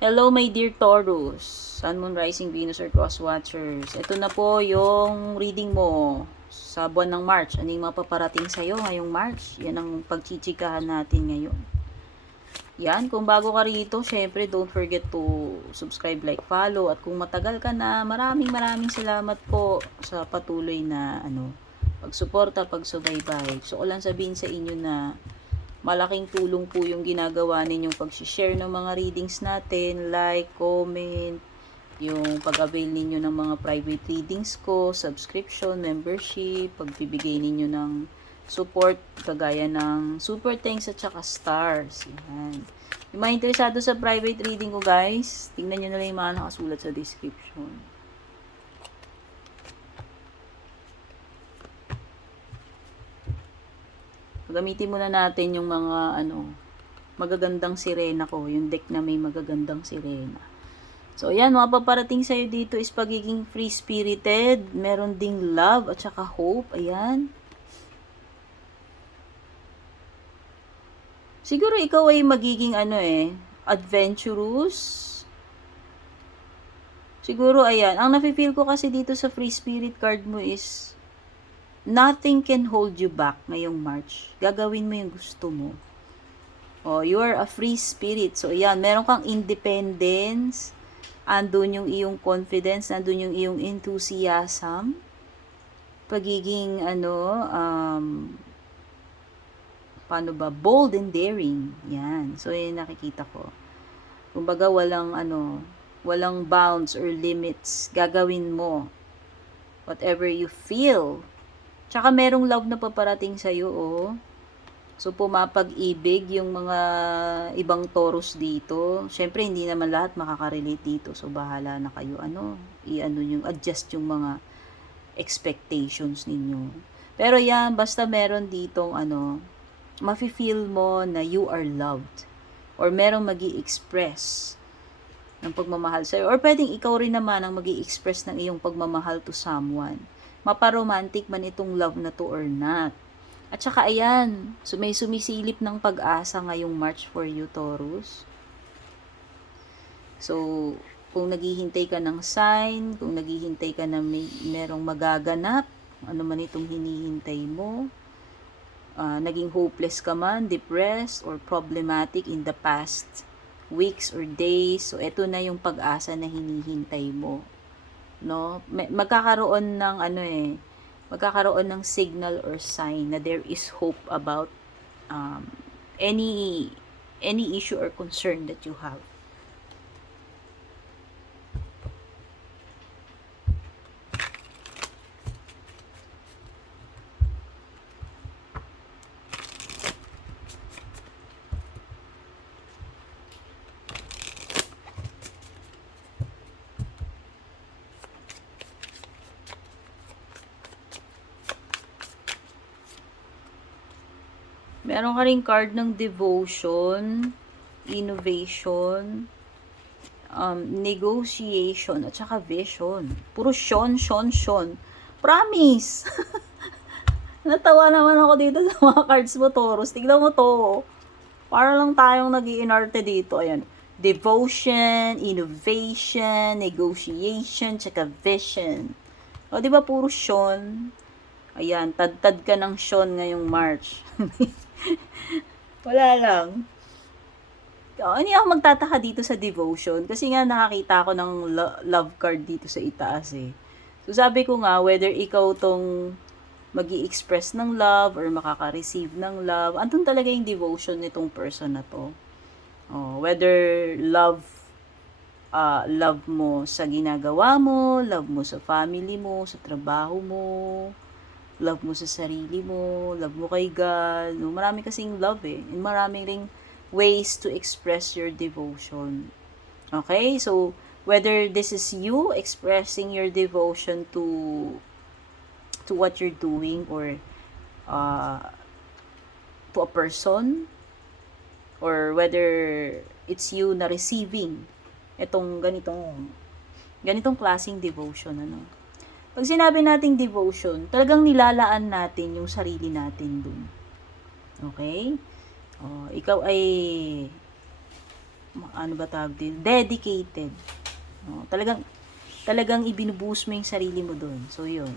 Hello my dear Taurus, Sun, Moon, Rising, Venus, or Cross Watchers. Ito na po yung reading mo sa buwan ng March. Ano yung mapaparating sa'yo ngayong March? Yan ang pagchichikahan natin ngayon. Yan, kung bago ka rito, syempre don't forget to subscribe, like, follow. At kung matagal ka na, maraming salamat po sa patuloy na pagsuporta, pagsubaybay. So, ko lang sabihin sa inyo na malaking tulong po yung ginagawa ninyong pag-share ng mga readings natin, like, comment, yung pag-avail ninyo ng mga private readings ko, subscription, membership, pagbibigay ninyo ng support, kagaya ng super thanks at saka stars. Yan. Yung mga interesado sa private reading ko, guys, tingnan nyo na lang yung mga nakasulat sa description. Gamitin muna natin yung mga magagandang sirena ko, yung deck na may magagandang sirena. So ayan, mga paparating sa'yo dito is pagiging free-spirited, meron ding love at saka hope. Ayan. Siguro ikaw ay magiging adventurous. Siguro ayan, ang nafe-feel ko kasi dito sa free spirit card mo is nothing can hold you back ngayong March. Gagawin mo yung gusto mo. Oh, you are a free spirit. So, ayan, meron kang independence. Andun yung iyong confidence. Andun yung iyong enthusiasm. Pagiging, paano ba? Bold and daring. Yan. So, yan nakikita ko. Kumbaga, walang bounds or limits. Gagawin mo. Whatever you feel. Tsaka merong love na paparating sa'yo, oh. So, pumapag-ibig yung mga ibang Taurus dito. Siyempre, hindi naman lahat makaka-relate dito. So, bahala na kayo, yung adjust yung mga expectations ninyo. Pero yan, basta meron ditong, mafe-feel mo na you are loved. Or merong magi-express ng pagmamahal sa'yo. Or pwedeng ikaw rin naman ang magi-express ng iyong pagmamahal to someone. Maparomantic man itong love na to or not. At saka ayan, may sumisilip ng pag-asa ngayong March for you, Taurus. So, kung naghihintay ka ng sign, kung naghihintay ka na merong magaganap, ano man itong hinihintay mo, naging hopeless ka man, depressed, or problematic in the past weeks or days, so eto na yung pag-asa na hinihintay mo. No, magkakaroon ng signal or sign na there is hope about any issue or concern that you have. Meron ka rin card ng devotion, innovation, negotiation, at saka vision. Puro Sean. Promise! Natawa naman ako dito sa mga cards mo, Taurus. Tignan mo to. Para lang tayong nag-iinarte dito. Ayan. Devotion, innovation, negotiation, tsaka vision. O, di ba puro Sean? Ayan, tad-tad ka ng Sean ngayong March. Wala lang. Hindi ako magtataka dito sa devotion kasi nga nakakita ako ng love card dito sa itaas eh. So sabi ko nga, whether ikaw tong magi-express ng love or makaka-receive ng love, andun talaga yung devotion nitong person na to. Oh, whether love mo sa ginagawa mo, love mo sa family mo, sa trabaho mo, love mo sa sarili mo, love mo kay God. No? Marami kasing love eh. And maraming ring ways to express your devotion. Okay? So, whether this is you expressing your devotion to what you're doing or to a person, or whether it's you na receiving itong ganitong klaseng devotion, Pag sinabi nating devotion, talagang nilalaan natin yung sarili natin dun. Okay? Ikaw ay ano ba tawag din? Dedicated. No? Talagang ibinubuhos mo yung sarili mo doon. So, yun.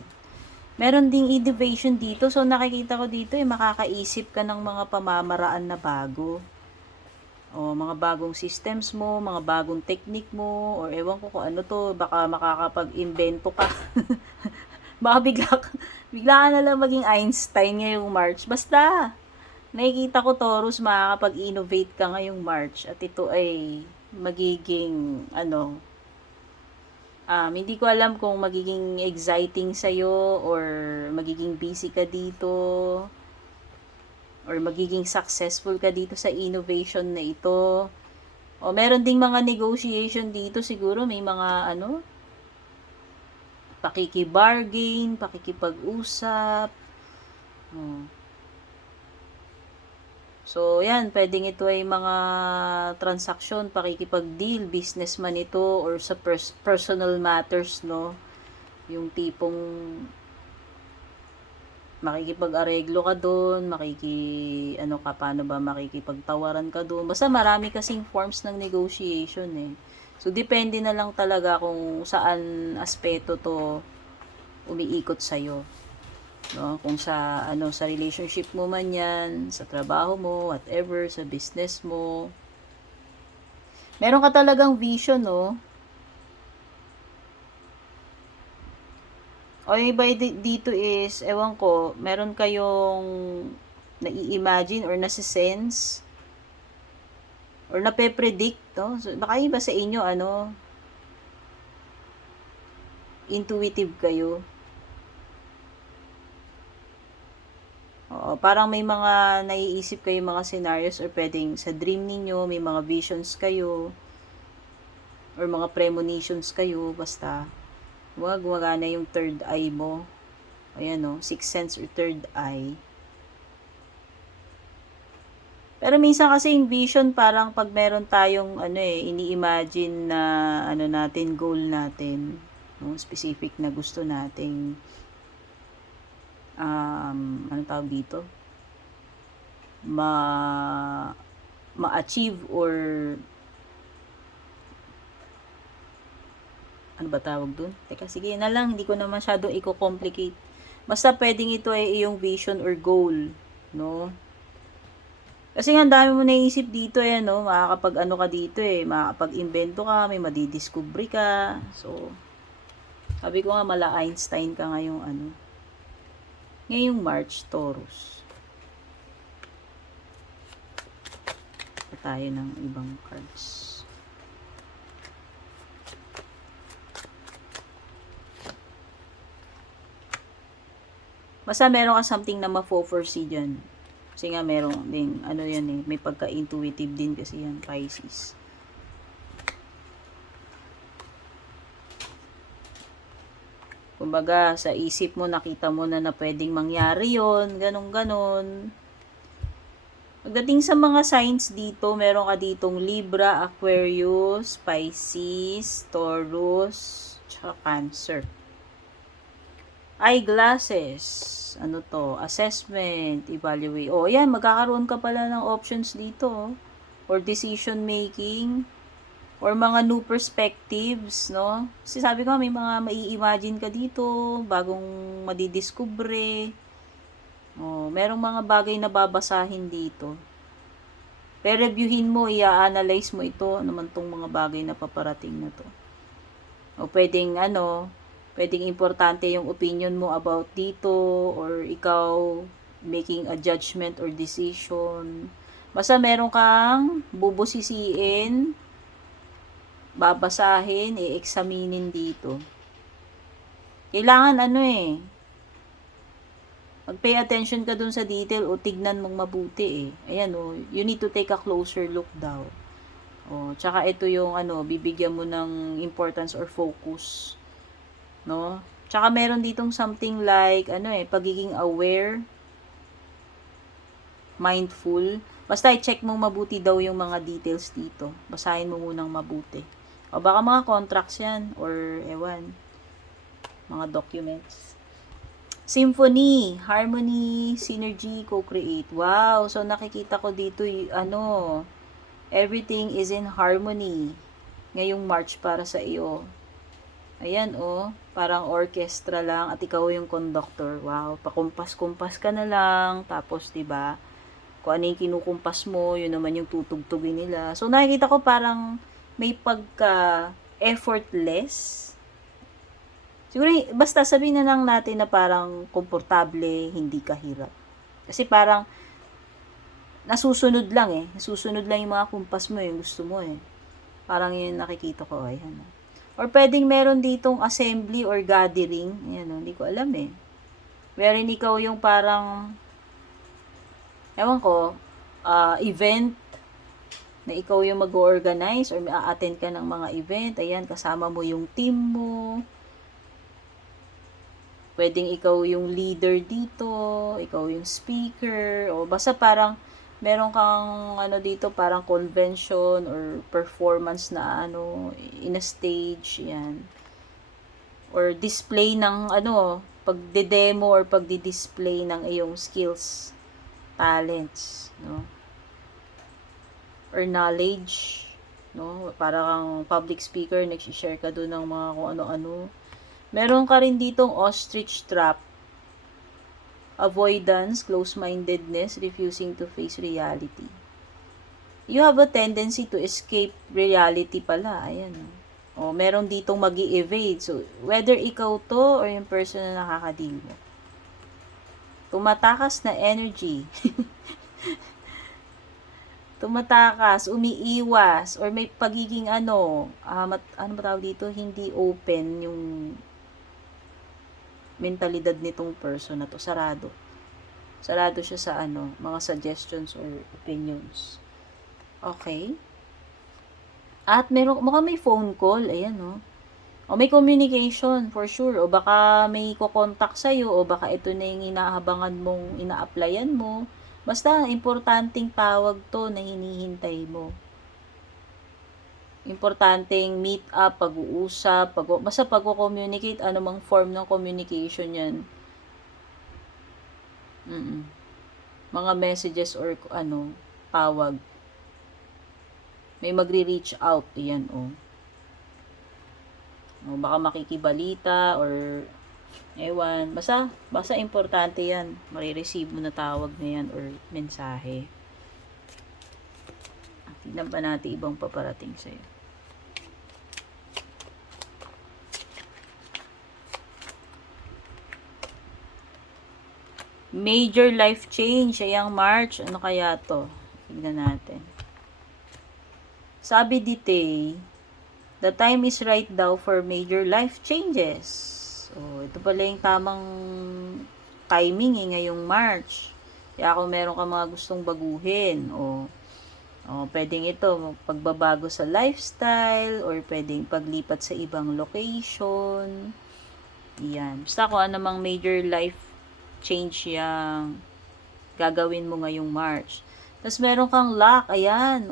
Meron ding innovation dito. So, nakikita ko dito, makakaisip ka ng mga pamamaraan na bago. O, mga bagong systems mo, mga bagong technique mo, or ewan ko kung ano to, baka makakapag-invento ka. Baka bigla ka na lang maging Einstein ngayong March. Basta, nakikita ko Taurus, makakapag-innovate ka ngayong March. At ito ay magiging, hindi ko alam kung magiging exciting sa'yo, or magiging busy ka dito, or magiging successful ka dito sa innovation na ito. O meron ding mga negotiation dito, siguro may mga pakikibargain, pakikipag-usap. So, yan, pwedeng ito ay mga transaksyon, pakikipag-deal, business man ito, or sa personal matters, no? Yung tipong makikipag-areglo ka doon, paano ba makikipagtawaran ka doon. Basta marami kasing forms ng negotiation eh. So, depende na lang talaga kung saan aspeto to umiikot sa'yo. No? Kung sa relationship mo man yan, sa trabaho mo, whatever, sa business mo. Meron ka talagang vision, no? O yung iba dito is, ewan ko, meron kayong nai-imagine or nasi-sense or nape-predict, no? So, baka iba sa inyo, intuitive kayo. Oo, parang may mga naiisip kayo mga scenarios, or pwedeng sa dream ninyo, may mga visions kayo, or mga premonitions kayo, basta gumagana yung third eye mo. Ayan, no? Sixth sense or third eye. Pero minsan kasi yung vision, parang pag meron tayong ini-imagine na natin, goal natin, no? Specific na gusto nating tawag dito? Ma-achieve, or ano ba tawag dun? Teka, sige na lang, hindi ko na masyadong i-complicate. Basta pwedeng ito ay iyong vision or goal, no? Kasi nga, dami mo naisip dito, no? Makakapag ka dito, makakapag-invento ka, may madidiscovery ka. So, sabi ko nga, mala Einstein ka ngayong ngayong March, Taurus. Tayo ng ibang cards. Basta meron ka something na ma-foresee dyan. Kasi nga meron din, may pagka-intuitive din kasi yan, Pisces. Kumbaga, sa isip mo, nakita mo na pwedeng mangyari yon, ganon. Pagdating sa mga signs dito, meron ka ditong Libra, Aquarius, Pisces, Taurus, tsaka Cancer. Eyeglasses, assessment, evaluate. O, yan, magkakaroon ka pala ng options dito, or decision making, or mga new perspectives, no? Kasi sabi ko, may mga mai-imagine ka dito, bagong madidiscover. O, merong mga bagay na babasahin dito. Re-reviewin mo, i-analyze mo ito, naman tong mga bagay na paparating na to. O, pwedeng importante yung opinion mo about dito, or ikaw making a judgment or decision. Basta meron kang bubusisiin, babasahin, i-examinin dito. Kailangan mag-pay attention ka dun sa detail, o tignan mong mabuti Ayan you need to take a closer look daw. Tsaka ito yung bibigyan mo ng importance or focus. No? Tsaka meron ditong something like, pagiging aware, mindful. Basta i-check mo mabuti daw yung mga details dito. Basahin mo munang mabuti. O baka mga contracts yan, or mga documents. Symphony, harmony, synergy, co-create. Wow! So nakikita ko dito Everything is in harmony ngayong March para sa iyo. Ayan, oh. Parang orchestra lang at ikaw yung conductor. Wow, pakumpas-kumpas ka na lang. Tapos, 'di ba? Kung ano yung kinukumpas mo, yun naman yung tutugtugin nila. So, nakikita ko parang may pagka effortless. Siguro, basta sabihin na lang natin na parang komportable, hindi kahirap. Kasi parang nasusunod lang eh. Nasusunod lang yung mga kumpas mo, yung gusto mo eh. Parang yun nakikita ko. Ayan. Or pwedeng meron ditong assembly or gathering. Ayan, hindi ko alam eh. Wherein ikaw yung parang, ewan ko, event na ikaw yung mag-organize or a-attend ka ng mga event. Ayan, kasama mo yung team mo. Pwedeng ikaw yung leader dito, ikaw yung speaker, o basta parang meron kang ano dito, parang convention or performance na ano, in a stage, yan. Or display ng ano, pagde-demo or pagdi-display ng iyong skills, talents, no? Or knowledge, no? Parang public speaker, nag-share ka doon ng mga kung ano-ano. Meron ka rin ditong ostrich trap, avoidance, close-mindedness, refusing to face reality. You have a tendency to escape reality pala. Ayan. O, meron ditong mag-i-evade. So, whether ikaw to or yung person na nakakadil mo. Tumatakas na energy. Tumatakas, umiiwas, or may pagiging ano ba tawag dito, hindi open yung mentalidad nitong person na to, sarado. Sarado siya sa ano, mga suggestions or opinions. Okay? At mukhang may phone call, ayan no. O may communication for sure, o baka may ko-contact sa'yo, o baka ito na yung inaabangan mong, ina-applyan mo. Basta, importanteng tawag to na hinihintay mo. Importanteng meet up, pag-uusap, basta pag-communicate, anumang form ng communication yan. Mga messages or ano, tawag. May magre-reach out, yan o. O baka makikibalita or ewan, basta importante yan. Marireceive mo na tawag na yan or mensahe. Tignan pa natin ibang paparating sa'yo. Major life change, ayang March. Ano kaya to? Tignan natin. Sabi dito, the time is right daw for major life changes. So, ito pala yung tamang timing ngayong March. Kaya kung meron ka mga gustong baguhin, pwedeng ito, pagbabago sa lifestyle, or pwedeng paglipat sa ibang location. Yan. Basta kung anumang major life change yung gagawin mo ngayong March. Tapos meron kang luck, ayan,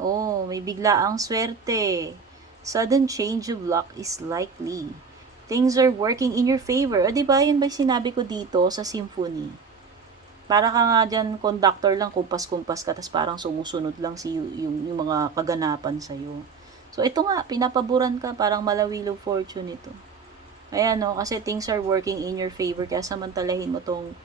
may biglaang swerte. Sudden change of luck is likely. Things are working in your favor. O, diba, yun ba sinabi ko dito sa symphony? Para ka nga dyan, conductor lang, kumpas-kumpas ka, tapos parang sumusunod lang yung mga kaganapan sa'yo. So, ito nga, pinapaboran ka, parang malawilog fortune ito. Ayan, no, kasi things are working in your favor, kaya samantalahin mo tong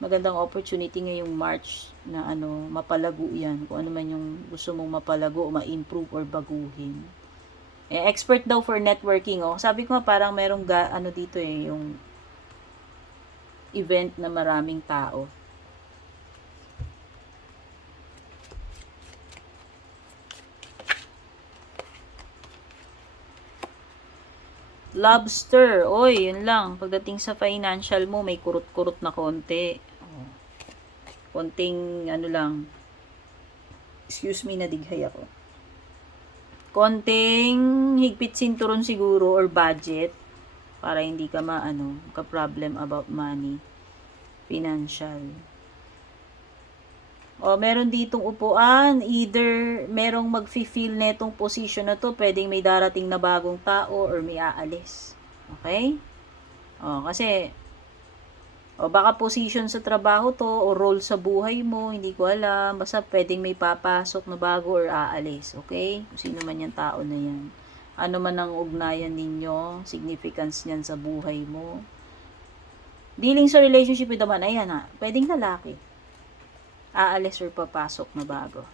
magandang opportunity ngayong March na mapalago yan. Kung ano man yung gusto mong mapalago, ma-improve or baguhin. Expert daw for networking. Sabi ko nga parang merong dito yung event na maraming tao. Lobster. Oy, yun lang. Pagdating sa financial mo, may kurot-kurot na konti. Konting lang. Excuse me, nadighay ako. Konting higpit sinturon siguro or budget para hindi ka ka-problem about money. Financial. Meron ditong upuan. Either merong mag-feel netong position na to, pwedeng may darating na bagong tao or may aalis. Okay? Kasi O baka position sa trabaho to o role sa buhay mo, hindi ko alam. Basta pwedeng may papasok na bago or aalis, okay? Kung sino man yung tao na yan. Ano man ang ugnayan ninyo, significance niyan sa buhay mo. Dealing sa relationship with naman, ayan ha, pwedeng lalaki. Aalis or papasok na bago.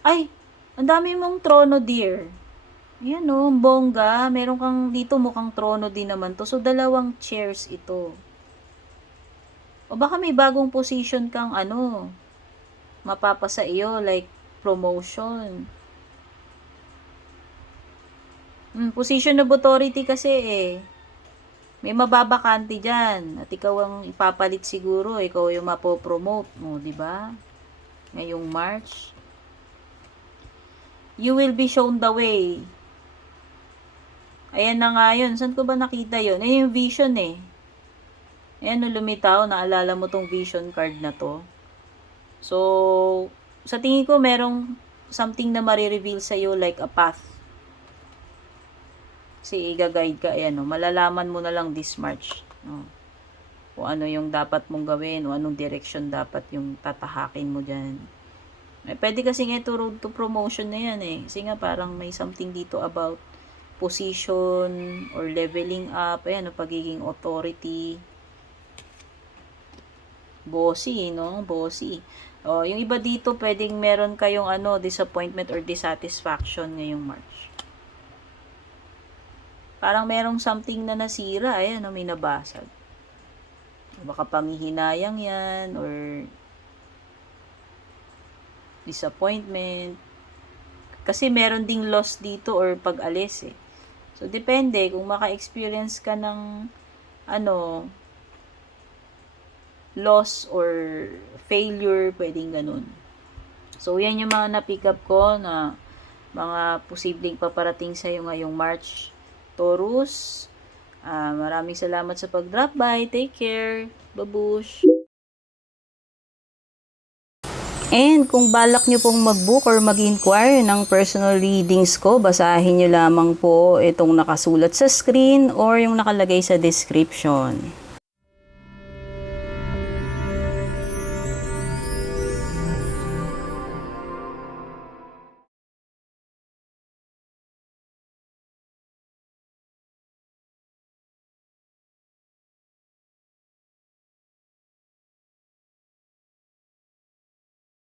Ay, ang dami mong trono, dear. Ayan o, bongga. Meron kang dito mukhang trono din naman to. So, dalawang chairs ito. O baka may bagong position kang mapapasa iyo, like promotion. Position of authority kasi may mababakante dyan. At ikaw ang ipapalit siguro. Ikaw yung mapopromote mo, di ba? Ngayong March. You will be shown the way. Ayan na nga yun. Saan ko ba nakita yun? Ayan yung vision Ayan, nung lumitaw, naalala mo tong vision card na to. So, sa tingin ko, merong something na marireveal sa'yo like a path. Kasi i-guide ka, ayan, malalaman mo na lang this March. Kung ano yung dapat mong gawin, o anong direction dapat yung tatahakin mo dyan. Pwede kasi nga ito road to promotion na yan Kasi nga parang may something dito about position or leveling up, ayan, pagiging authority. Bossy, Bossy. Yung iba dito, pwedeng meron kayong disappointment or dissatisfaction ngayong March. Parang merong something na nasira, ayan, may nabasag. Baka panghihinayang yan, or disappointment. Kasi meron ding loss dito or pag-alis So, depende kung maka-experience ka ng loss or failure, pwedeng ganun. So, yan yung mga na-pick up ko na mga posibleng paparating sa'yo ngayong March, Taurus. Maraming salamat sa pag-drop by. Take care. Babush! And kung balak nyo pong mag-book or mag-inquire ng personal readings ko, basahin nyo lamang po itong nakasulat sa screen or yung nakalagay sa description.